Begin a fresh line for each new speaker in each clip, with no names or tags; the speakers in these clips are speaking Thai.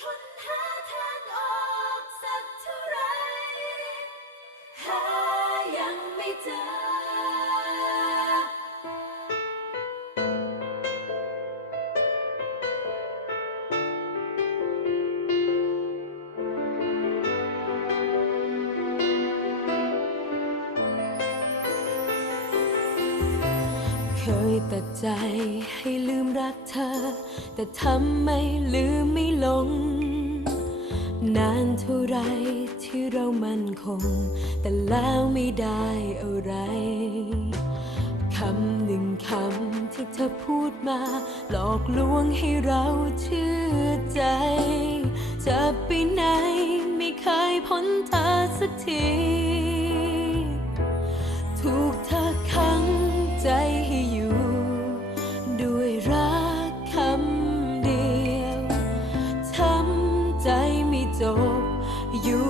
คนหาทางออกสักเท่าไร หายังไม่เจอ เคยตัดใจให้ลืมรักเธอ แต่ทำไมลืมไม่ลง ได้อะไร คำหนึ่งคำที่เธอพูดมา หลอกลวงให้เราเชื่อใจ จะไปไหนไม่เคยพ้นเธอสักที ถูกเธอขังใจให้อยู่ ด้วยรักคำเดียว ทำใจไม่จบอยู่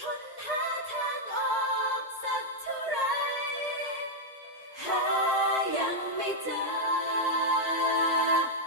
คนหาทางออกสักเท่าไร หายังไม่เจอ